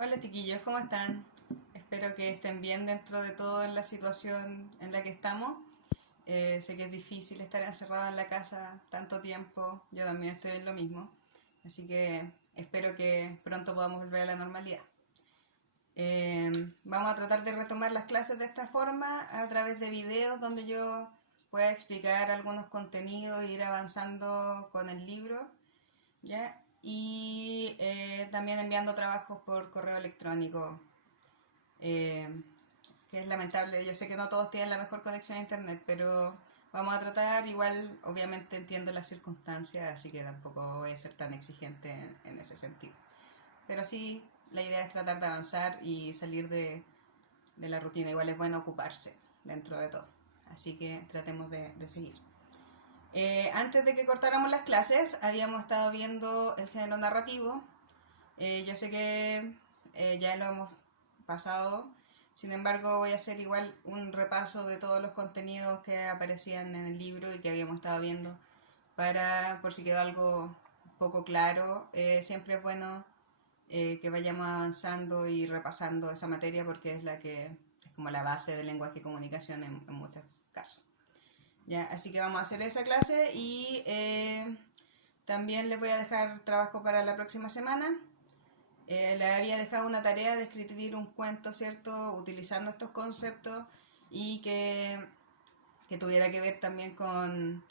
Hola chiquillos, ¿cómo están? Espero que estén bien dentro de todo en la situación en la que estamos. Sé que es difícil estar encerrado en la casa tanto tiempo, yo también estoy en lo mismo, así que espero que pronto podamos volver a la normalidad. Vamos a tratar de retomar las clases de esta forma a través de videos donde yo pueda explicar algunos contenidos e ir avanzando con el libro, ¿ya? Y también enviando trabajos por correo electrónico, eh, que es lamentable. Yo sé que no todos tienen la mejor conexión a internet, pero vamos a tratar. Igual, obviamente entiendo las circunstancias, así que tampoco voy a ser tan exigente en ese sentido. Pero sí, la idea es tratar de avanzar y salir de la rutina. Igual es bueno ocuparse dentro de todo. Así que tratemos de seguir. Antes de que cortáramos las clases, habíamos estado viendo el género narrativo. Yo sé que ya lo hemos pasado, sin embargo voy a hacer igual un repaso de todos los contenidos que aparecían en el libro y que habíamos estado viendo para, por si quedó algo poco claro, siempre es bueno que vayamos avanzando y repasando esa materia porque es la que es como la base del lenguaje y comunicación en muchos casos. ¿Ya? Así que vamos a hacer esa clase y también les voy a dejar trabajo para la próxima semana. Le había dejado una tarea de escribir un cuento, ¿cierto? Utilizando estos conceptos y que tuviera que ver también con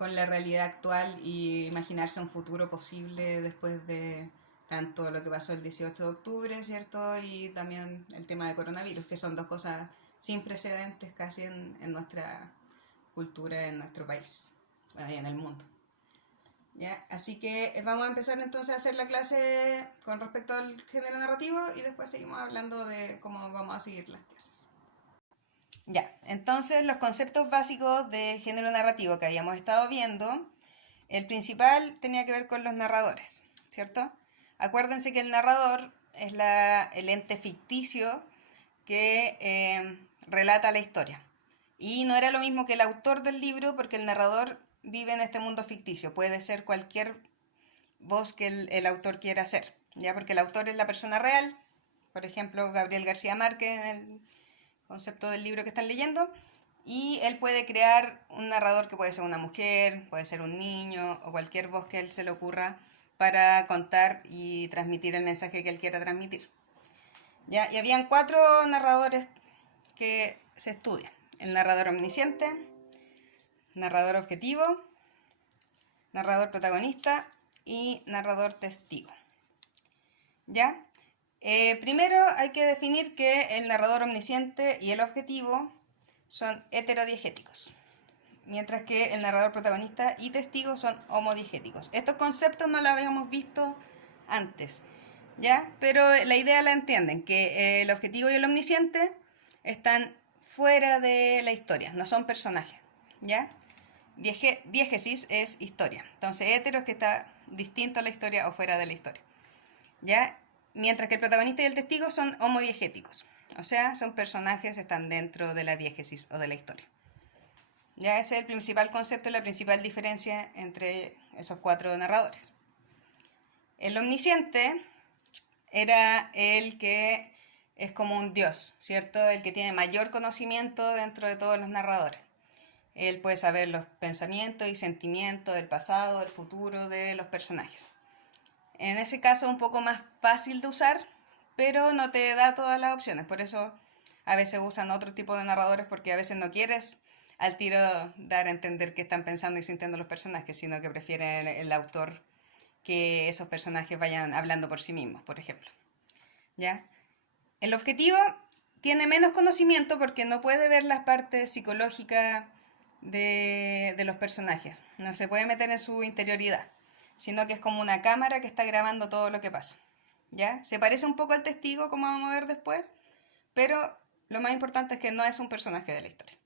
la realidad actual y imaginarse un futuro posible después de tanto lo que pasó el 18 de octubre, ¿cierto? Y también el tema de coronavirus, que son dos cosas sin precedentes casi en nuestra cultura, en nuestro país, bueno, y en el mundo. ¿Ya? Así que vamos a empezar entonces a hacer la clase con respecto al género narrativo y después seguimos hablando de cómo vamos a seguir las clases. Ya, entonces los conceptos básicos de género narrativo que habíamos estado viendo, el principal tenía que ver con los narradores, ¿cierto? Acuérdense que el narrador es el ente ficticio que relata la historia. Y no era lo mismo que el autor del libro porque el narrador vive en este mundo ficticio, puede ser cualquier voz que el autor quiera hacer, ¿ya? Porque el autor es la persona real, por ejemplo, Gabriel García Márquez en el concepto del libro que están leyendo, y él puede crear un narrador que puede ser una mujer, puede ser un niño o cualquier voz que él se le ocurra para contar y transmitir el mensaje que él quiera transmitir. ¿Ya? Y habían 4 narradores que se estudian: el narrador omnisciente, narrador objetivo, narrador protagonista y narrador testigo. ¿Ya? Primero hay que definir que el narrador omnisciente y el objetivo son heterodiegéticos, mientras que el narrador protagonista y testigo son homodiegéticos. Estos conceptos no los habíamos visto antes, ¿ya? Pero la idea la entienden, que el objetivo y el omnisciente están fuera de la historia, no son personajes, ¿ya? Diégesis es historia, entonces hetero es que está distinto a la historia o fuera de la historia, ¿ya? Mientras que el protagonista y el testigo son homodiegéticos, o sea, son personajes, están dentro de la diégesis o de la historia. Ya ese es el principal concepto, la principal diferencia entre esos 4 narradores. El omnisciente era el que es como un dios, ¿cierto? El que tiene mayor conocimiento dentro de todos los narradores. Él puede saber los pensamientos y sentimientos del pasado, del futuro de los personajes. En ese caso es un poco más fácil de usar, pero no te da todas las opciones. Por eso a veces usan otro tipo de narradores, porque a veces no quieres al tiro dar a entender qué están pensando y sintiendo los personajes, sino que prefiere el autor que esos personajes vayan hablando por sí mismos, por ejemplo. ¿Ya? El objetivo tiene menos conocimiento porque no puede ver las partes psicológicas de los personajes. No se puede meter en su interioridad, sino que es como una cámara que está grabando todo lo que pasa. ¿Ya? Se parece un poco al testigo, como vamos a ver después, pero lo más importante es que no es un personaje de la historia.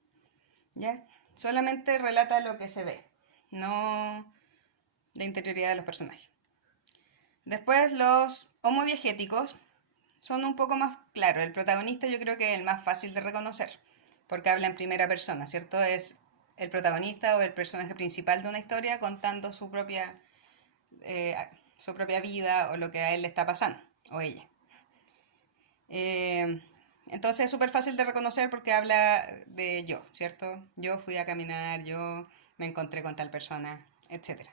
¿Ya? Solamente relata lo que se ve, no la interioridad de los personajes. Después los homodiegéticos son un poco más claros. El protagonista yo creo que es el más fácil de reconocer, porque habla en primera persona, ¿cierto? Es el protagonista o el personaje principal de una historia contando eh, su propia vida o lo que a él le está pasando, o ella. Entonces es súper fácil de reconocer porque habla de yo, ¿cierto? Yo fui a caminar, yo me encontré con tal persona, etcétera.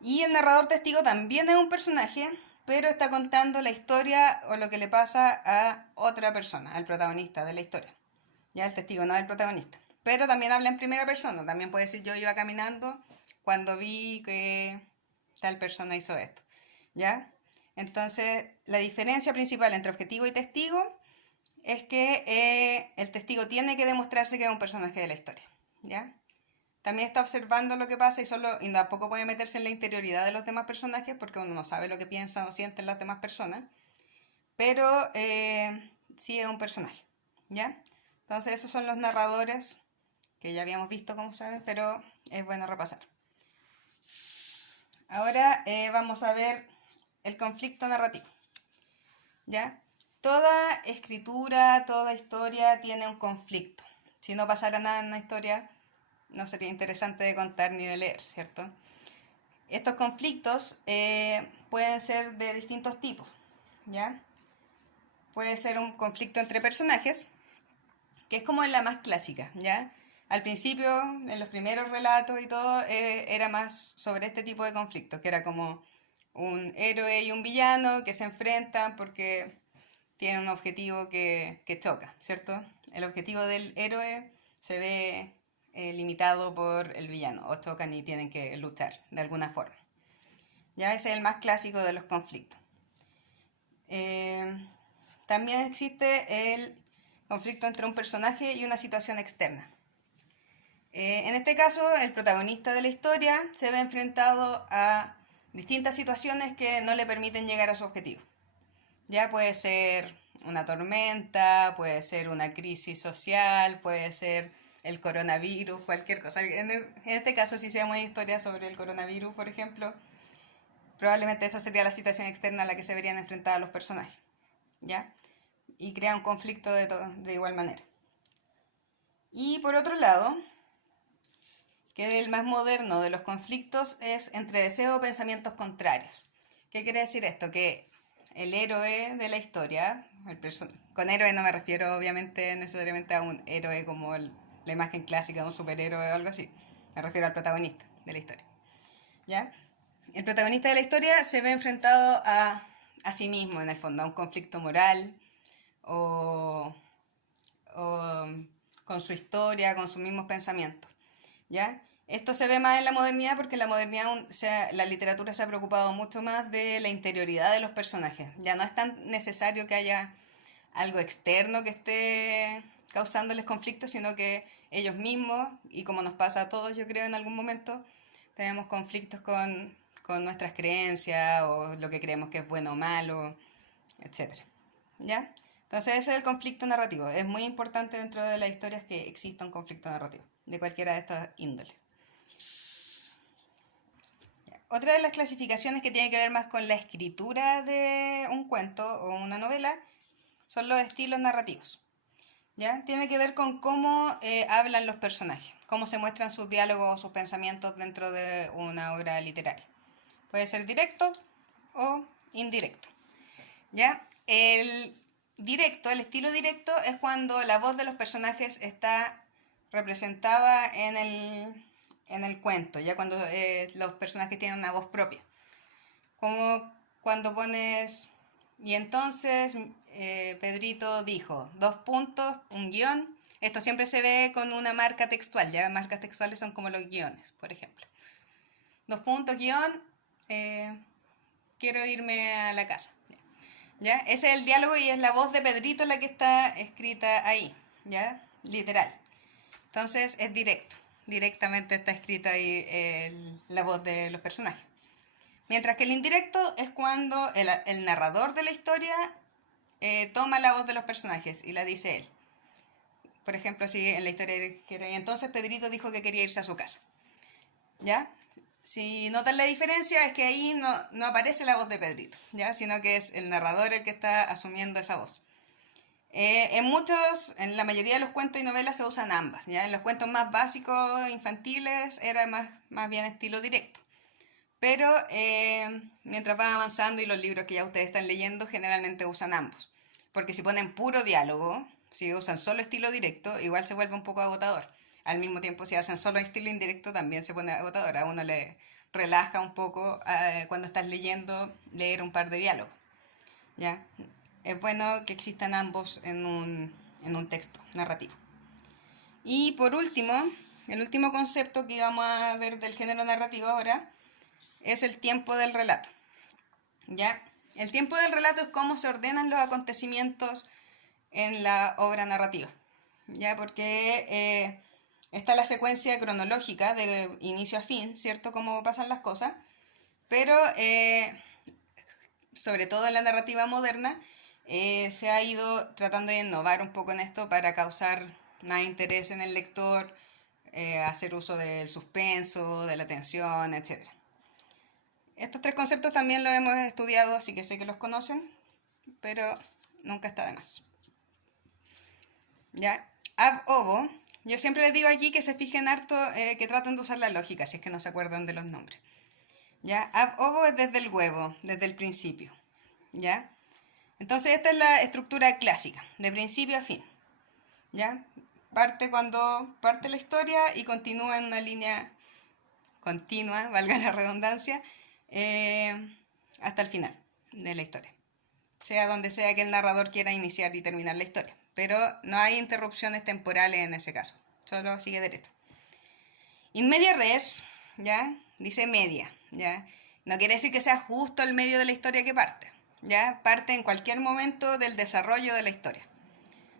Y el narrador testigo también es un personaje, pero está contando la historia o lo que le pasa a otra persona, al protagonista de la historia. Ya el testigo no es el protagonista. Pero también habla en primera persona. También puede decir yo iba caminando cuando vi que tal persona hizo esto. ¿Ya? Entonces, la diferencia principal entre objetivo y testigo es que el testigo tiene que demostrarse que es un personaje de la historia. ¿Ya? También está observando lo que pasa y tampoco puede meterse en la interioridad de los demás personajes porque uno no sabe lo que piensan o sienten las demás personas, pero sí es un personaje, ¿ya? Entonces esos son los narradores que ya habíamos visto, como saben, pero es bueno repasar. Ahora vamos a ver el conflicto narrativo, ¿ya? Toda escritura, toda historia tiene un conflicto. Si no pasara nada en una historia, no sería interesante de contar ni de leer, ¿cierto? Estos conflictos pueden ser de distintos tipos, ¿ya? Puede ser un conflicto entre personajes, que es como la más clásica, ¿ya? Al principio, en los primeros relatos y todo, era más sobre este tipo de conflictos, que era como un héroe y un villano que se enfrentan porque tienen un objetivo que choca, ¿cierto? El objetivo del héroe se ve limitado por el villano, o chocan y tienen que luchar de alguna forma. Ya ese es el más clásico de los conflictos. También existe el conflicto entre un personaje y una situación externa. En este caso, el protagonista de la historia se ve enfrentado a distintas situaciones que no le permiten llegar a su objetivo. Ya puede ser una tormenta, puede ser una crisis social, puede ser el coronavirus, cualquier cosa. En este caso, si seamos historia sobre el coronavirus, por ejemplo, probablemente esa sería la situación externa a la que se verían enfrentados los personajes, ¿ya? Y crea un conflicto de igual manera. Y por otro lado, que el más moderno de los conflictos es entre deseo o pensamientos contrarios. ¿Qué quiere decir esto? Que el héroe de la historia, con héroe no me refiero obviamente necesariamente a un héroe como la imagen clásica de un superhéroe o algo así, me refiero al protagonista de la historia, ¿ya? El protagonista de la historia se ve enfrentado a sí mismo, en el fondo, a un conflicto moral o, o con su historia, con sus mismos pensamientos, ¿ya? Esto se ve más en la modernidad porque en la modernidad la literatura se ha preocupado mucho más de la interioridad de los personajes. Ya no es tan necesario que haya algo externo que esté causándoles conflictos, sino que ellos mismos, y como nos pasa a todos yo creo en algún momento, tenemos conflictos con nuestras creencias o lo que creemos que es bueno o malo, etc. ¿Ya? Entonces ese es el conflicto narrativo. Es muy importante dentro de las historias que exista un conflicto narrativo, de cualquiera de estas índoles. Otra de las clasificaciones que tiene que ver más con la escritura de un cuento o una novela son los estilos narrativos. ¿Ya? Tiene que ver con cómo hablan los personajes, cómo se muestran sus diálogos o sus pensamientos dentro de una obra literaria. Puede ser directo o indirecto. ¿Ya? El estilo directo es cuando la voz de los personajes está representada en el cuento, ya cuando los personajes tienen una voz propia. Como cuando pones, y entonces Pedrito dijo, dos puntos, un guión. Esto siempre se ve con una marca textual, ya marcas textuales son como los guiones, por ejemplo. Dos puntos, guión, quiero irme a la casa. ¿Ya? Ese es el diálogo y es la voz de Pedrito la que está escrita ahí, ¿ya? Literal. Entonces es directo, directamente está escrita ahí la voz de los personajes. Mientras que el indirecto es cuando el narrador de la historia toma la voz de los personajes y la dice él. Por ejemplo, si en la historia dijera, y entonces Pedrito dijo que quería irse a su casa. ¿Ya? Si notan la diferencia es que ahí no aparece la voz de Pedrito, ¿ya? Sino que es el narrador el que está asumiendo esa voz. En la mayoría de los cuentos y novelas se usan ambas, ¿ya? En los cuentos más básicos, infantiles, era más bien estilo directo. Pero mientras van avanzando y los libros que ya ustedes están leyendo generalmente usan ambos. porque si ponen puro diálogo, si usan solo estilo directo, igual se vuelve un poco agotador. Al mismo tiempo, si hacen solo estilo indirecto, también se pone agotador. A uno le relaja un poco cuando estás leyendo, leer un par de diálogos. ¿Ya? Es bueno que existan ambos en un texto narrativo. Y por último, el último concepto que vamos a ver del género narrativo ahora es el tiempo del relato. ¿Ya? El tiempo del relato es cómo se ordenan los acontecimientos en la obra narrativa. ¿Ya? Porque está la secuencia cronológica de inicio a fin, ¿cierto? Cómo pasan las cosas. Pero sobre todo en la narrativa moderna, se ha ido tratando de innovar un poco en esto para causar más interés en el lector, hacer uso del suspenso, de la tensión, etc. Estos tres conceptos también los hemos estudiado, así que sé que los conocen, pero nunca está de más. ¿Ya? Ab ovo, yo siempre les digo aquí que se fijen harto, que traten de usar la lógica, si es que no se acuerdan de los nombres. ¿Ya? Ab ovo es desde el huevo, desde el principio. ¿Ya? Entonces esta es la estructura clásica, de principio a fin. ¿Ya? Parte cuando parte la historia y continúa en una línea continua, valga la redundancia, hasta el final de la historia. Sea donde sea que el narrador quiera iniciar y terminar la historia. Pero no hay interrupciones temporales en ese caso, solo sigue derecho. In media res, ¿ya? Dice media, ¿ya? No quiere decir que sea justo el medio de la historia que parte, ¿ya? Parte en cualquier momento del desarrollo de la historia.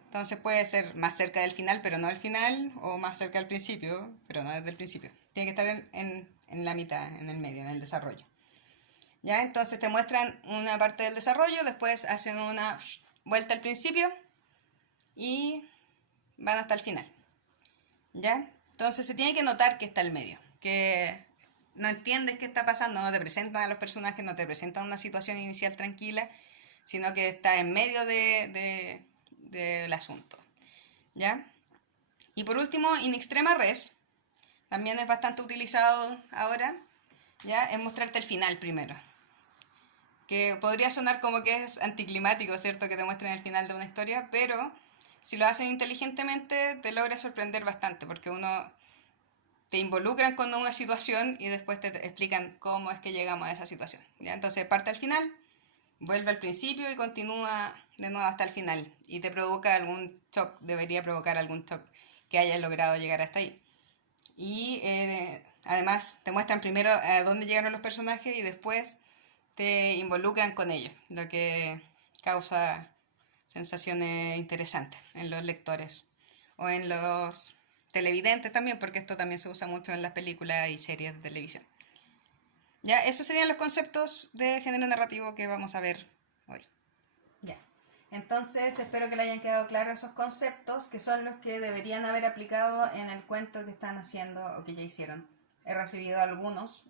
Entonces puede ser más cerca del final, pero no del final, o más cerca del principio, pero no desde el principio. Tiene que estar en la mitad, en el medio, en el desarrollo. ¿Ya? Entonces te muestran una parte del desarrollo, después hacen una vuelta al principio y van hasta el final. ¿Ya? Entonces se tiene que notar que está el medio, que no entiendes qué está pasando, no te presentan a los personajes, no te presentan una situación inicial tranquila, sino que está en medio del asunto. ¿Ya? Y por último, in extrema res, también es bastante utilizado ahora, ¿ya? Es mostrarte el final primero. Que podría sonar como que es anticlimático, ¿cierto? Que te muestren el final de una historia, pero si lo hacen inteligentemente te logra sorprender bastante, porque te involucran con una situación y después te explican cómo es que llegamos a esa situación. ¿Ya? Entonces parte al final, vuelve al principio y continúa de nuevo hasta el final. Y te provoca algún shock, debería provocar algún shock que hayas logrado llegar hasta ahí. Y además te muestran primero a dónde llegaron los personajes y después te involucran con ellos, lo que causa sensaciones interesantes en los lectores o en los televidentes también, porque esto también se usa mucho en las películas y series de televisión. Ya, esos serían los conceptos de género narrativo que vamos a ver hoy. Ya. Entonces, espero que le hayan quedado claros esos conceptos, que son los que deberían haber aplicado en el cuento que están haciendo o que ya hicieron. He recibido algunos,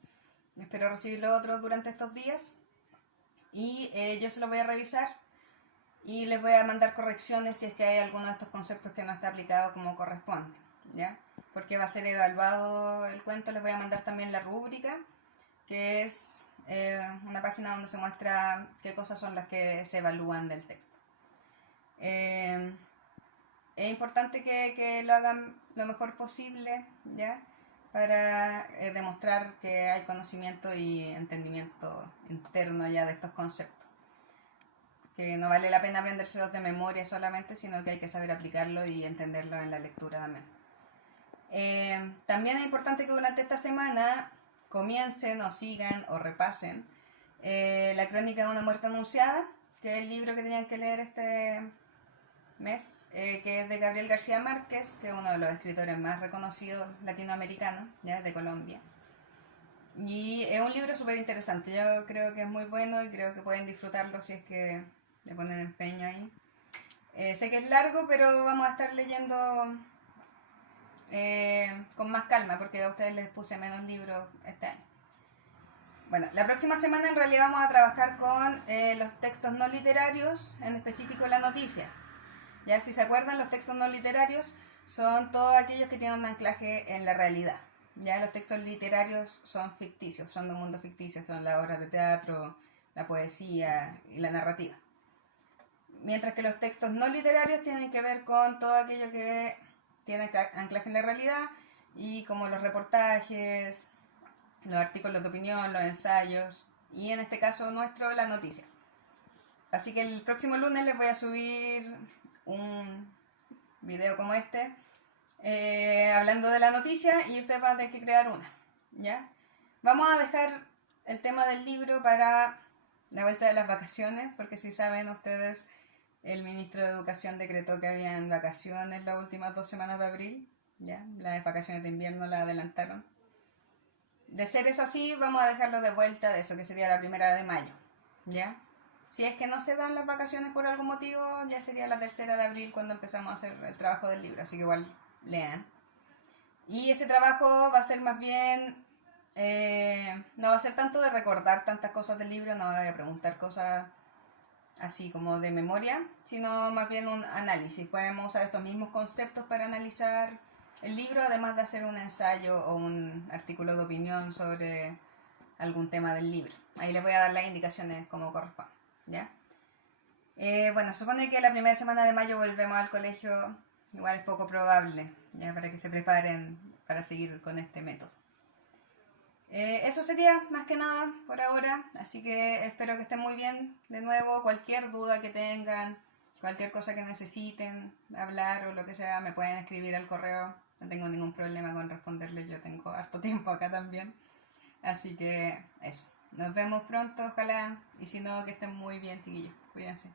espero recibir los otros durante estos días y yo se los voy a revisar y les voy a mandar correcciones si es que hay alguno de estos conceptos que no está aplicado como corresponde, ¿ya? Porque va a ser evaluado el cuento. Les voy a mandar también la rúbrica, que es una página donde se muestra qué cosas son las que se evalúan del texto. Es importante que lo hagan lo mejor posible, ¿ya? Para demostrar que hay conocimiento y entendimiento interno ya de estos conceptos. Que no vale la pena aprendérselos de memoria solamente, sino que hay que saber aplicarlo y entenderlo en la lectura también. También es importante que durante esta semana comiencen o sigan o repasen La crónica de una muerte anunciada, que es el libro que tenían que leer este mes, que es de Gabriel García Márquez, que es uno de los escritores más reconocidos latinoamericanos, ya de Colombia. Y es un libro súper interesante, yo creo que es muy bueno y creo que pueden disfrutarlo si es que le ponen empeño ahí. Sé que es largo, pero vamos a estar leyendo con más calma, porque a ustedes les puse menos libros este año. Bueno, la próxima semana en realidad vamos a trabajar con los textos no literarios, en específico la noticia. Ya, si se acuerdan, los textos no literarios son todos aquellos que tienen un anclaje en la realidad. Ya, los textos literarios son ficticios, son de un mundo ficticio, son las obras de teatro, la poesía y la narrativa. mientras que los textos no literarios tienen que ver con todo aquello que tiene anclaje en la realidad, y como los reportajes, los artículos de opinión, los ensayos, y en este caso nuestro, la noticia. Así que el próximo lunes les voy a subir un video como este, hablando de la noticia, y ustedes van a tener que crear una, ¿ya? Vamos a dejar el tema del libro para la vuelta de las vacaciones, porque si saben ustedes, el ministro de Educación decretó que habían vacaciones las últimas 2 semanas de abril, ¿ya? Las vacaciones de invierno las adelantaron. De ser eso así, vamos a dejarlo de vuelta de eso, que sería la 1 de mayo, ¿ya? Si es que no se dan las vacaciones por algún motivo, ya sería la 3 de abril cuando empezamos a hacer el trabajo del libro, así que igual lean. Y ese trabajo va a ser más bien, no va a ser tanto de recordar tantas cosas del libro, no voy a preguntar cosas así como de memoria, sino más bien un análisis. Podemos usar estos mismos conceptos para analizar el libro, además de hacer un ensayo o un artículo de opinión sobre algún tema del libro. Ahí les voy a dar las indicaciones como corresponde, ¿ya? Bueno, supone que la 1 semana de mayo volvemos al colegio, igual es poco probable, ya, para que se preparen para seguir con este método. Eso sería más que nada por ahora, así que espero que estén muy bien. De nuevo, cualquier duda que tengan, cualquier cosa que necesiten hablar o lo que sea, me pueden escribir al correo. No tengo ningún problema con responderles, yo tengo harto tiempo acá también. Así que eso, nos vemos pronto, ojalá, y si no, que estén muy bien, chiquillos, cuídense.